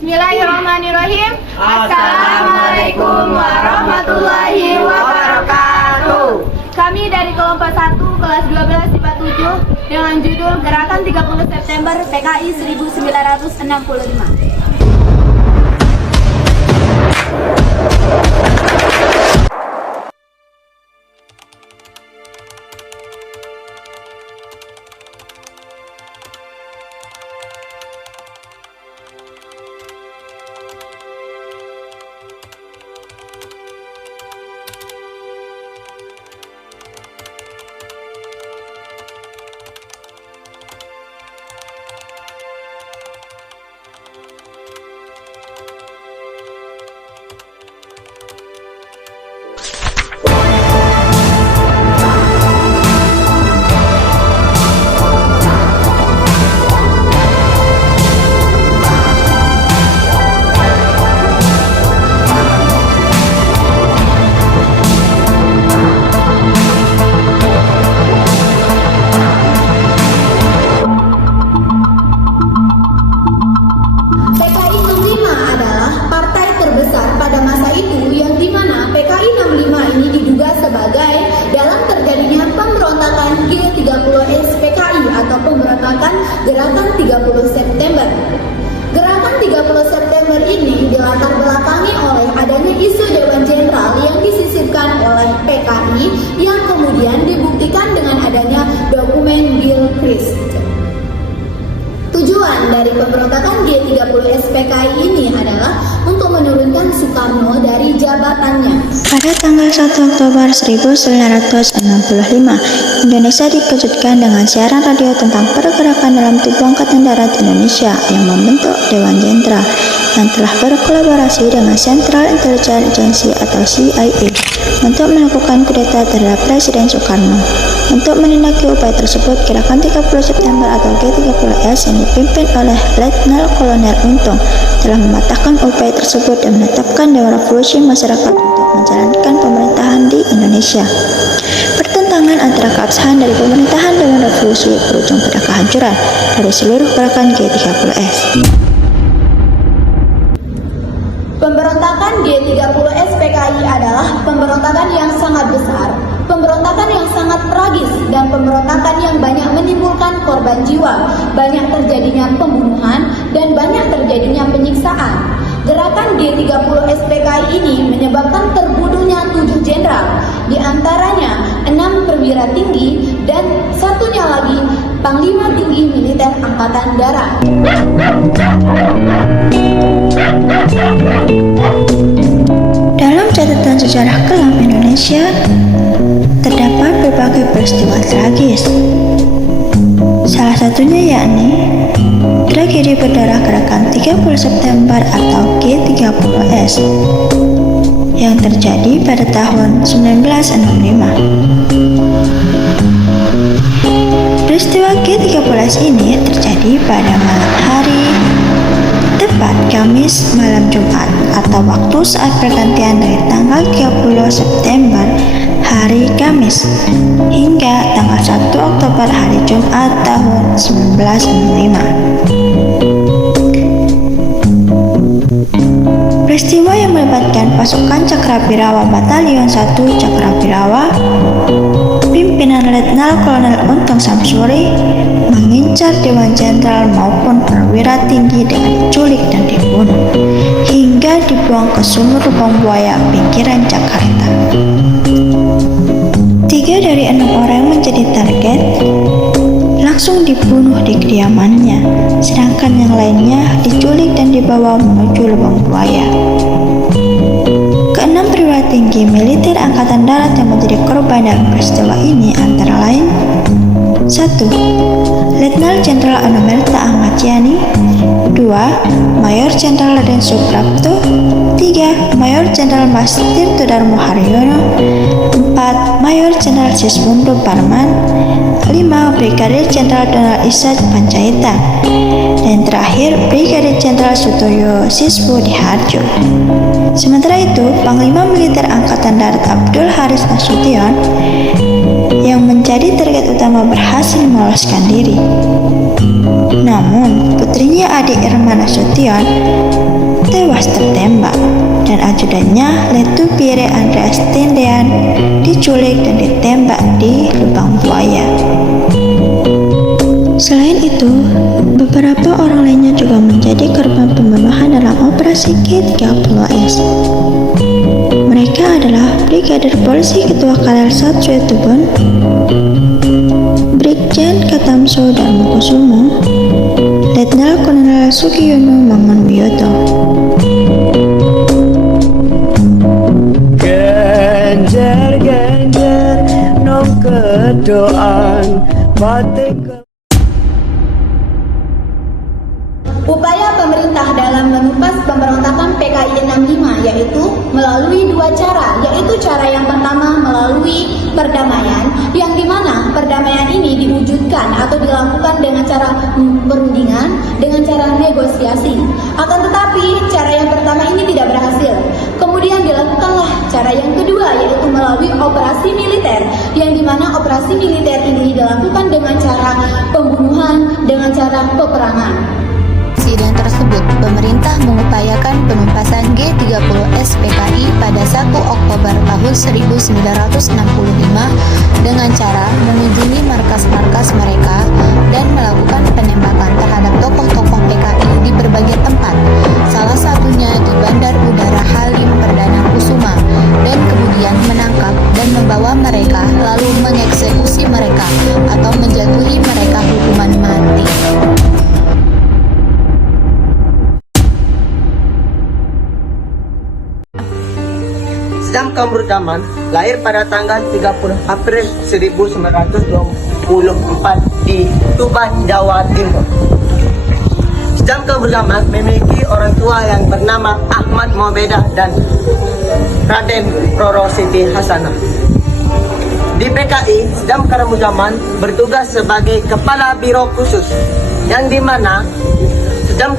Bismillahirrahmanirrahim. Assalamualaikum warahmatullahi wabarakatuh. Kami dari kelompok 1 kelas 12 IPA 7 dengan judul Gerakan 30 September PKI 1965. Gerakan 30 September. Gerakan 30 September ini dilatar belakangi oleh adanya isu Dewan Jenderal yang disisipkan oleh PKI yang kemudian dibuktikan dengan adanya dokumen Gilchrist. Tujuan dari pemberontakan G30 SPKI ini adalah untuk menurunkan Soekarno dari jabatannya. Pada tanggal 1 Oktober 1965, Indonesia dikejutkan dengan siaran radio tentang pergerakan dalam tubuh Angkatan Darat Indonesia yang membentuk Dewan Jenderal yang telah berkolaborasi dengan Central Intelligence Agency atau CIA untuk melakukan kudeta terhadap Presiden Soekarno. Untuk menindaki upaya tersebut, Gerakan 30 September atau G30S yang dipimpin oleh Letnan Kolonel Untung telah mematahkan upaya tersebut dan menetapkan Dewan Revolusi Masyarakat untuk menjalankan pemerintahan di Indonesia. Pertentangan antara keabsahan dari pemerintahan Dewan Revolusi berujung pada kehancuran dari seluruh gerakan G30S. Pemberontakan G30S PKI adalah pemberontakan yang sangat besar, pemberontakan yang sangat tragis, dan pemberontakan yang banyak menimbulkan korban jiwa, banyak terjadinya pembunuhan, dan banyak terjadinya penyiksaan. Gerakan G30S PKI ini menyebabkan terbunuhnya 7 jenderal, di antaranya 6 perwira tinggi dan satunya lagi Panglima Tinggi Militer Angkatan Darat. Dalam catatan sejarah kelam Indonesia, terdapat berbagai peristiwa tragis. Salah satunya yakni tragedi berdarah Gerakan 30 September atau G30S yang terjadi pada tahun 1965. Peristiwa G30S ini terjadi pada malam hari, tepat Kamis malam Jumat atau waktu saat pergantian dari tanggal 30 September hari Kamis hingga tanggal 1 Oktober hari Jumat tahun 1965. Peristiwa yang melibatkan pasukan Cakrawirawa Batalion 1 Cakrawirawa pimpinan Letnan Kolonel Untung Samsuri mengincar Dewan Jenderal maupun perwira tinggi dengan diculik dan dibunuh hingga dibuang ke sumur lubang buaya pinggiran Jakarta. 3 dari 6 orang yang menjadi target langsung dibunuh di kediamannya, sedangkan yang lainnya diculik dan dibawa menuju lubang buaya. Keenam perwira tinggi militer Angkatan Darat yang menjadi korban dalam peristiwa ini antara lain: 1. Letnan Jenderal Anomerta Ahmad Yani. 2. Mayor Jenderal Raden Suprapto. 3. Mayor Jenderal Mas Tirto Darmo Haryono. 4. Mayor Jenderal Siswondo Parman. 5. Brigadir Jenderal Donald Isat Panjaitan. Dan terakhir Brigadir Jenderal Sutoyo Siswodiharjo. Sementara itu, Panglima Militer Angkatan Darat Abdul Haris Nasution yang menjadi target utama berhasil meloloskan diri. Namun, putrinya adik Irma Nasution tewas tertembak dan ajudannya Letu Pire Andreas Tendean diculik dan ditembak di lubang buaya. Selain itu, beberapa orang lainnya juga menjadi korban pembunuhan dalam operasi G30S. Mereka adalah Brigadir Polisi Ketua Kalel Satwe Tubun, Brigjen Katamso Darmokusumo, Letnan Kolonel Sugiyono Mangunwiyoto. Genjer-genjer nong kedoan batik. Upaya pemerintah dalam menumpas pemberontakan PKI 65 yaitu melalui dua cara, yaitu cara yang pertama melalui perdamaian, yang dimana perdamaian ini diwujudkan atau dilakukan dengan cara perundingan, dengan cara negosiasi. Akan tetapi cara yang pertama ini tidak berhasil. Kemudian dilakukanlah cara yang kedua, yaitu melalui operasi militer, yang dimana operasi militer ini dilakukan dengan cara pembunuhan, dengan cara peperangan. Insiden tersebut, pemerintah mengupayakan penumpasan G30S PKI pada 1 Oktober tahun 1965 dengan cara mengunjungi markas-markas mereka dan melakukan penembakan terhadap tokoh-tokoh PKI di berbagai tempat, salah satunya di Bandar Udara Halim Perdana Kusuma, dan kemudian menangkap dan membawa mereka lalu mengeksekusi mereka atau menjatuhi mereka hukuman mati. Saddam Kamruzaman lahir pada tanggal 30 April 1924 di Tuban, Jawa Timur. Saddam Kamruzaman memiliki orang tua yang bernama Ahmad Muhammadah dan Raden Roro Siti Hasanah. Di PKI, Saddam Kamruzaman bertugas sebagai kepala biro khusus, yang dimana Saddam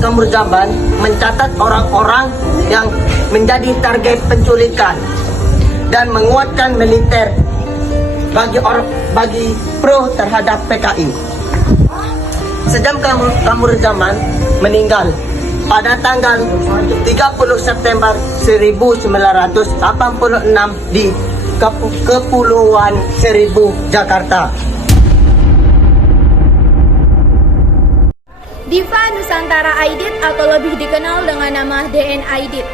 Kamruzaman mencatat orang-orang yang menjadi target penculikan dan menguatkan militer bagi pro terhadap PKI. Saddam Kamruzaman meninggal pada tanggal 30 September 1986 di Kepulauan Seribu, Jakarta. Diva Nusantara Aidit atau lebih dikenal dengan nama DN Aidit.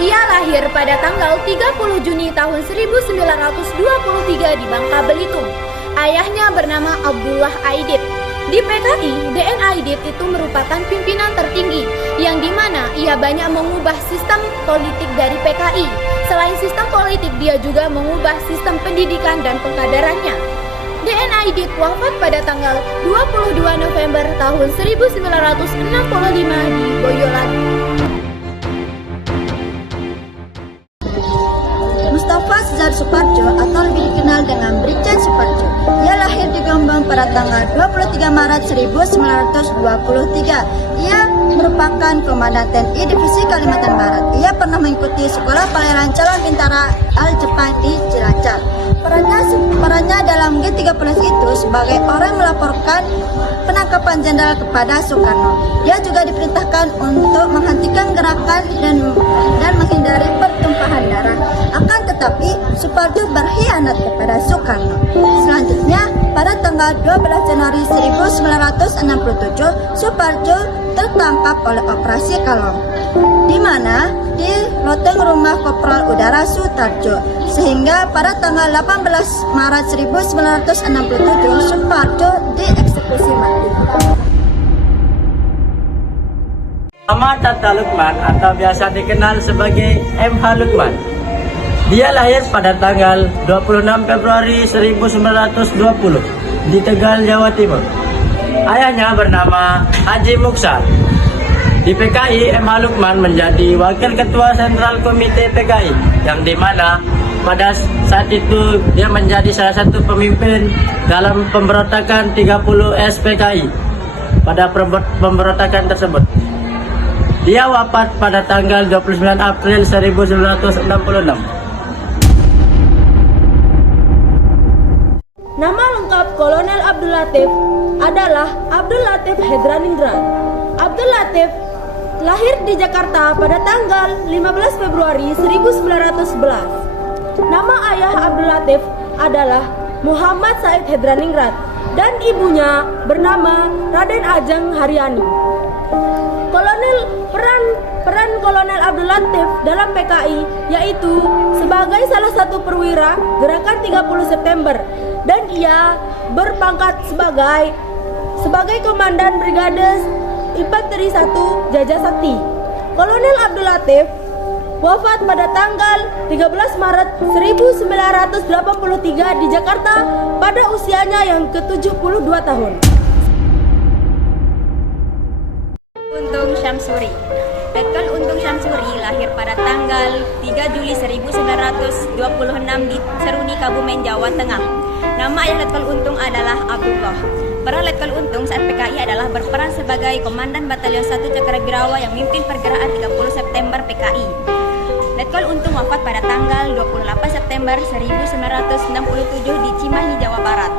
Ia lahir pada tanggal 30 Juni tahun 1923 di Bangka Belitung. Ayahnya bernama Abdullah Aidit. Di PKI, DN Aidit itu merupakan pimpinan tertinggi yang dimana ia banyak mengubah sistem politik dari PKI. Selain sistem politik, dia juga mengubah sistem pendidikan dan pengkaderannya. DN Aidit wafat pada tanggal 22 November tahun 1965 di Boyolali. Mustafa Sezar Suparjo atau lebih dikenal dengan Brigjen Suparjo. Ia lahir di Jombang pada tanggal 23 Maret 1923. Ia merupakan Komandan TNI Divisi Kalimantan Barat. Ia pernah mengikuti Sekolah Pelayaran Calon Bintara Al-Jepang di Cilacap. Perannya dalam G30 itu sebagai orang melaporkan penangkapan jenderal kepada Soekarno. Dia juga diperintahkan untuk menghentikan gerakan dan menghindari pertumpahan darah. Akan tetapi, Suparjo berkhianat kepada Soekarno. Selanjutnya, pada tanggal 12 Januari 1967, Suparjo tertangkap oleh Operasi Kalong, di mana di loteng rumah Kopral Udara Sutarjo, sehingga pada tanggal 18 Maret 1967 Suparjo dieksekusi mati. Ahmad Tata Lukman atau biasa dikenal sebagai MH Lukman. Dia lahir pada tanggal 26 Februari 1920 di Tegal, Jawa Timur. Ayahnya bernama Haji Muksar. Di PKI, MH Lukman menjadi Wakil Ketua Sentral Komite PKI, yang dimana pada saat itu dia menjadi salah satu pemimpin dalam pemberontakan 30S PKI pada pemberontakan tersebut. Dia wafat pada tanggal 29 April 1966. Nama lengkap Kolonel Abdul Latif adalah Abdul Latif Hedraningrat. Abdul Latif lahir di Jakarta pada tanggal 15 Februari 1911. Nama ayah Abdul Latif adalah Muhammad Said Hedraningrat dan ibunya bernama Raden Ajeng Haryani. Peran Kolonel Abdul Latif dalam PKI yaitu sebagai salah satu perwira Gerakan 30 September dan ia berpangkat sebagai Komandan Brigade Infanteri 1 Jajah Sakti. Kolonel Abdul Latif wafat pada tanggal 13 Maret 1983 di Jakarta pada usianya yang ke-72 tahun. Untung Syamsuri. Letkol Untung Syamsuri lahir pada tanggal 3 Juli 1926 di Seruni, Kebumen, Jawa Tengah. Nama ayah Letkol Untung adalah Abdullah. Peran Letkol Untung saat PKI adalah berperan sebagai Komandan Batalion 1 Cakrawirawa yang memimpin pergerakan 30 September PKI. Letkol Untung wafat pada tanggal 28 September 1967 di Cimahi, Jawa Barat.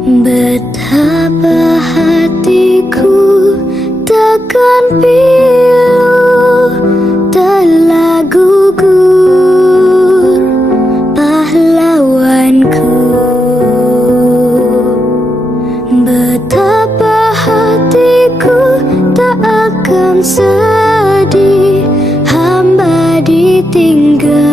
Betapa hatiku takkan pilu telah gugur pahlawanku. Betapa hatiku tak akan sedih hamba ditinggal.